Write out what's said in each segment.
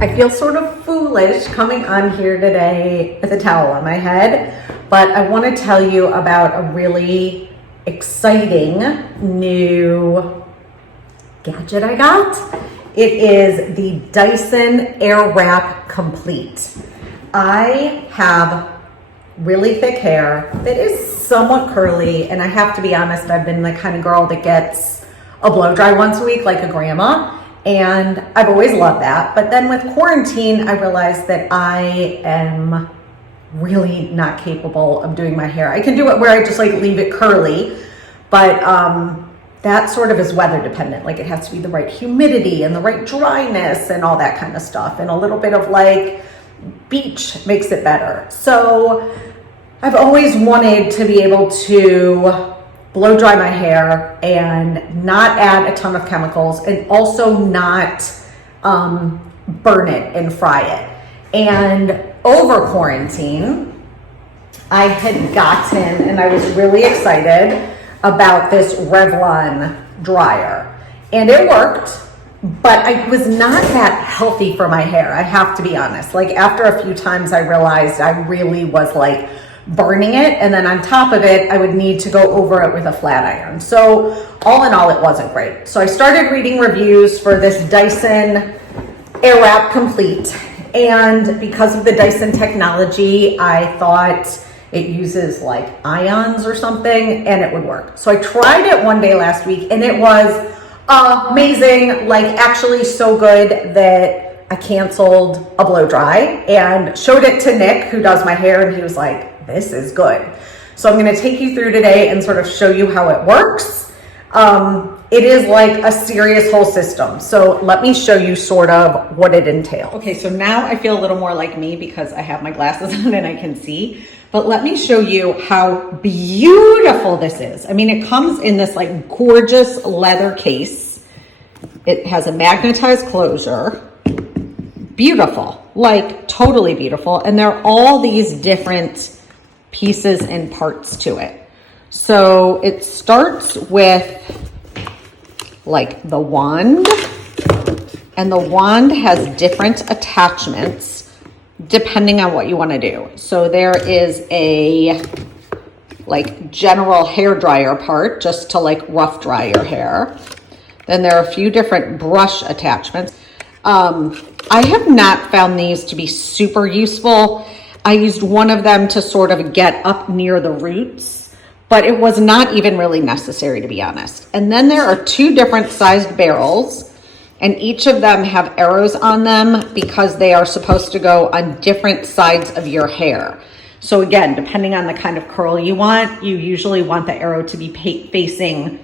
I feel sort of foolish coming on here today with a towel on my head, but I want to tell you about a really exciting new gadget I got. It is the Dyson Air Wrap Complete. I have really thick hair that is somewhat curly, and I have to be honest, I've been the kind of girl that gets a blow dry once a week like a grandma. And I've always loved that. But then with quarantine, I realized that I am really not capable of doing my hair. I can do it where I just like leave it curly, but that sort of is weather dependent. Like it has to be the right humidity and the right dryness and all that kind of stuff. And a little bit of like beach makes it better. So I've always wanted to be able to blow dry my hair and not add a ton of chemicals and also not burn it and fry it. And over quarantine, I had gotten, and I was really excited about this Revlon dryer. And it worked, but I was not that healthy for my hair, I have to be honest. Like after a few times I realized I really was like burning it, and then on top of it I would need to go over it with a flat iron. So all in all, it wasn't great. So I started reading reviews for this Dyson Air Wrap Complete, and because of the Dyson technology, I thought it uses like ions or something and it would work. So I tried it one day last week and it was amazing, like actually so good that I canceled a blow dry and showed it to Nick, who does my hair, and he was like, this is good. So I'm going to take you through today and sort of show you how it works. It is like a serious whole system. So let me show you sort of what it entails. Okay, so now I feel a little more like me because I have my glasses on and I can see. But let me show you how beautiful this is. I mean, it comes in this like gorgeous leather case. It has a magnetized closure. Beautiful, like totally beautiful. And there are all these different pieces and parts to it. So it starts with like the wand, and the wand has different attachments depending on what you want to do. So there is a like general hair dryer part just to like rough dry your hair. Then there are a few different brush attachments. I have not found these to be super useful. I used one of them to sort of get up near the roots, but it was not even really necessary, to be honest. And then there are two different sized barrels, and each of them have arrows on them because they are supposed to go on different sides of your hair. So again, depending on the kind of curl you want, you usually want the arrow to be facing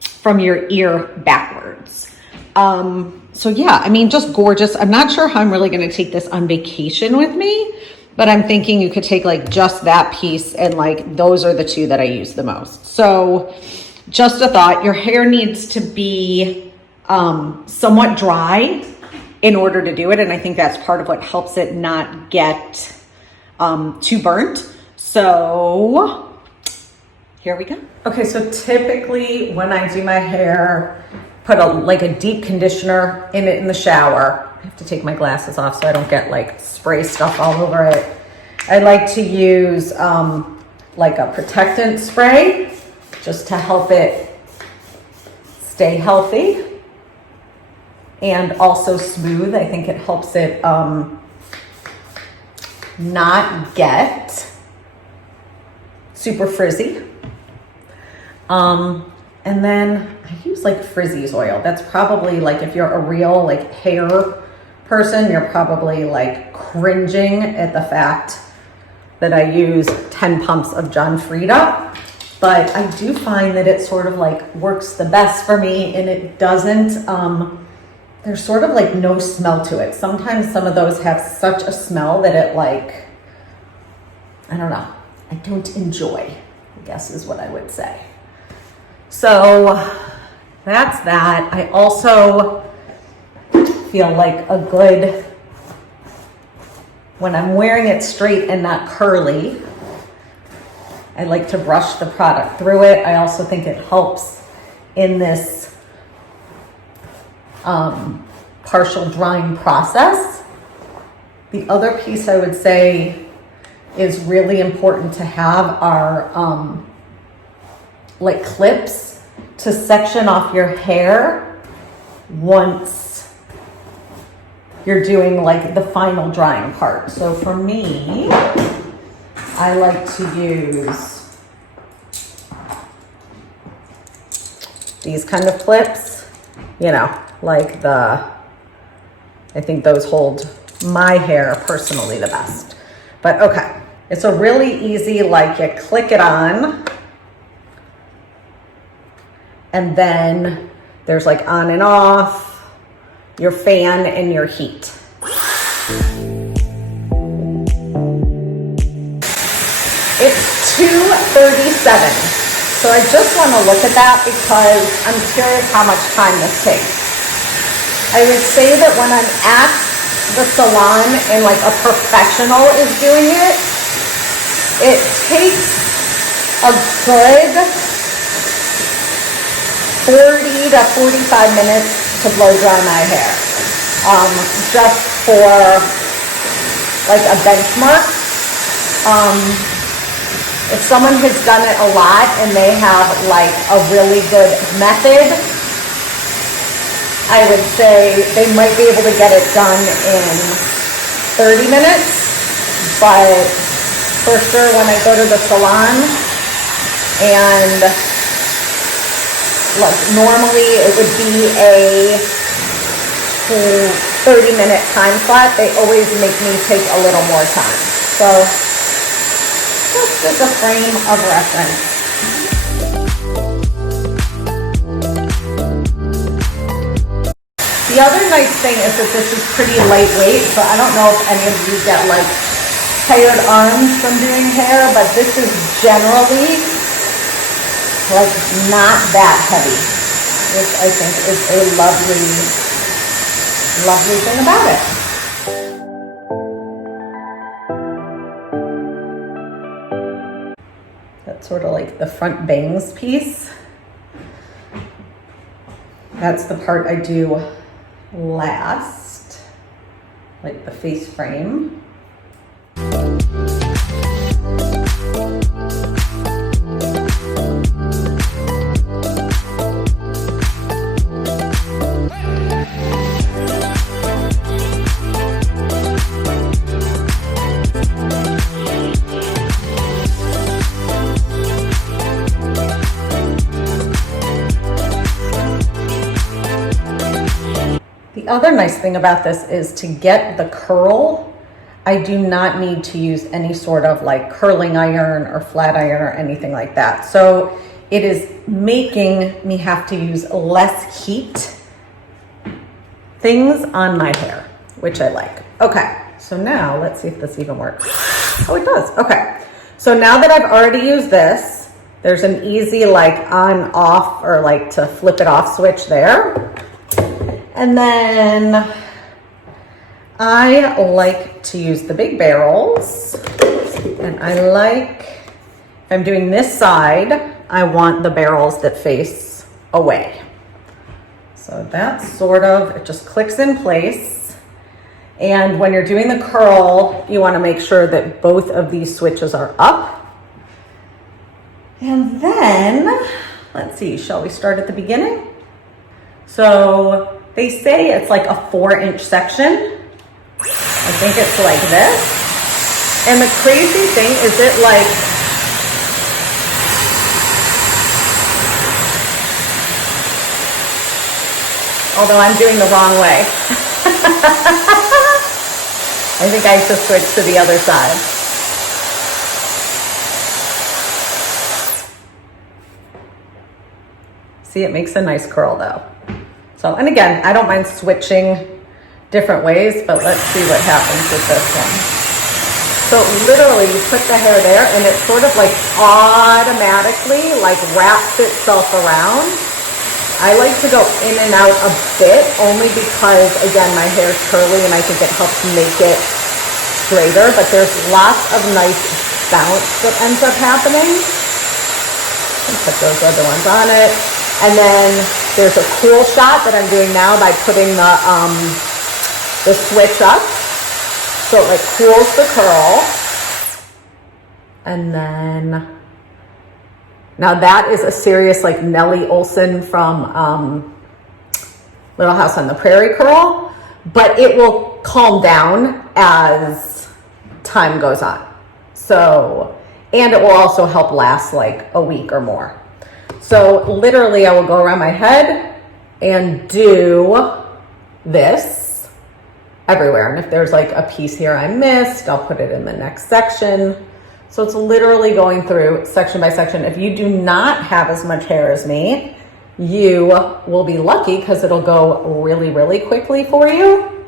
from your ear backwards. So yeah, I mean, just gorgeous. I'm not sure how I'm really going to take this on vacation with me, but I'm thinking you could take like just that piece, and like those are the two that I use the most. So just a thought, your hair needs to be somewhat dry in order to do it. And I think that's part of what helps it not get too burnt. So here we go. Okay, so typically when I do my hair, put a deep conditioner in it in the shower. I have to take my glasses off so I don't get like spray stuff all over it. I like to use like a protectant spray just to help it stay healthy and also smooth. I think it helps it not get super frizzy. And then I use like Frizzy's oil. That's probably like, if you're a real like hair person, you're probably like cringing at the fact that I use 10 pumps of John Frieda, but I do find that it sort of like works the best for me, and it doesn't, there's sort of like no smell to it. Sometimes some of those have such a smell that it like, I don't know, I don't enjoy, I guess is what I would say. So that's that. I also feel like a good, when I'm wearing it straight and not curly, I like to brush the product through it. I also think it helps in this partial drying process. The other piece I would say is really important to have are like clips to section off your hair once you're doing like the final drying part. So for me, I like to use these kind of clips, you know, like I think those hold my hair personally the best. But okay, it's a really easy, like you click it on and then there's like on and off, your fan and your heat. It's 2:37. So I just want to look at that because I'm curious how much time this takes. I would say that when I'm at the salon and like a professional is doing it, it takes a good 40 to 45 minutes to blow dry my hair. Just for like a benchmark. If someone has done it a lot and they have like a really good method, I would say they might be able to get it done in 30 minutes, but for sure when I go to the salon and like normally it would be a 30-minute time slot, they always make me take a little more time. So just as a frame of reference. The other nice thing is that this is pretty lightweight, so I don't know if any of you get like tired arms from doing hair, but this is generally like not that heavy, which I think is a lovely thing about it. That's sort of like the front bangs piece. That's the part I do last, like the face frame. The other nice thing about this is to get the curl, I do not need to use any sort of like curling iron or flat iron or anything like that. So it is making me have to use less heat things on my hair, which I like. Okay, so now let's see if this even works. Oh, it does. Okay, so now that I've already used this, there's an easy like on off or like to flip it off switch there. And then I like to use the big barrels, and I like, if I'm doing this side, I want the barrels that face away. So that's sort of, it just clicks in place. And when you're doing the curl, you want to make sure that both of these switches are up. And then, let's see, shall we start at the beginning? So they say it's like a 4-inch section. I think it's like this. And the crazy thing is it like, although I'm doing the wrong way. I think I have to switch to the other side. See, it makes a nice curl though. So, and again, I don't mind switching different ways, but let's see what happens with this one. So literally you put the hair there and it sort of like automatically like wraps itself around. I like to go in and out a bit only because again, my hair is curly and I think it helps make it straighter, but there's lots of nice bounce that ends up happening. I'll put those other ones on it. And then there's a cool shot that I'm doing now by putting the switch up. So it like cools the curl. And then, now that is a serious like Nellie Olson from Little House on the Prairie curl, but it will calm down as time goes on. So, and it will also help last like a week or more. So literally I will go around my head and do this everywhere. And if there's like a piece here I missed, I'll put it in the next section. So it's literally going through section by section. If you do not have as much hair as me, you will be lucky because it'll go really, really quickly for you.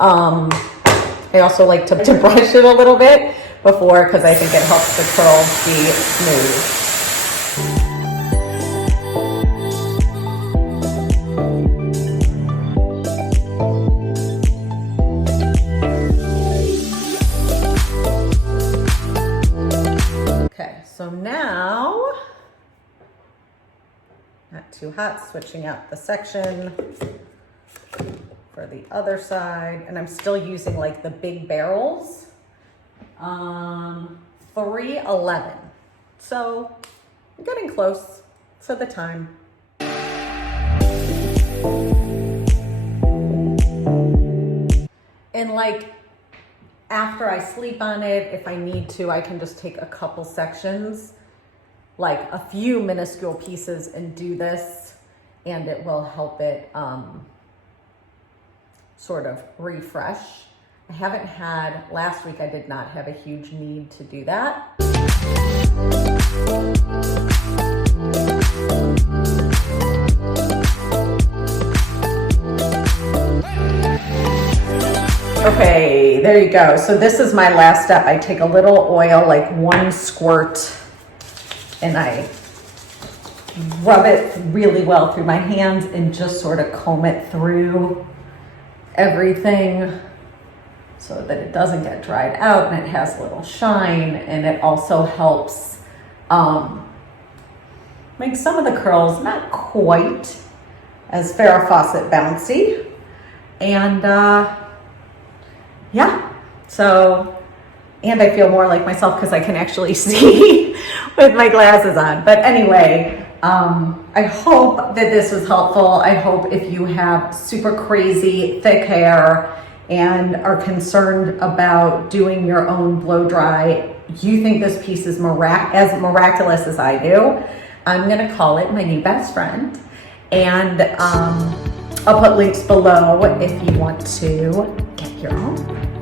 I also like to brush it a little bit before because I think it helps the curls be smooth. So now, not too hot, switching out the section for the other side. And I'm still using like the big barrels, 311. So I'm getting close to the time. And like, after I sleep on it, if I need to, I can just take a couple sections, like a few minuscule pieces and do this, and it will help it sort of refresh. I haven't had, last week I did not have a huge need to do that. Okay, there you go. So this is my last step. I take a little oil, like 1 squirt, and I rub it really well through my hands and just sort of comb it through everything so that it doesn't get dried out and it has a little shine, and it also helps make some of the curls not quite as Farrah Fawcett bouncy. And yeah, so, and I feel more like myself because I can actually see with my glasses on. But anyway, I hope that this was helpful. I hope if you have super crazy thick hair and are concerned about doing your own blow dry, you think this piece is as miraculous as I do, I'm gonna call it my new best friend. And I'll put links below if you want to get your own.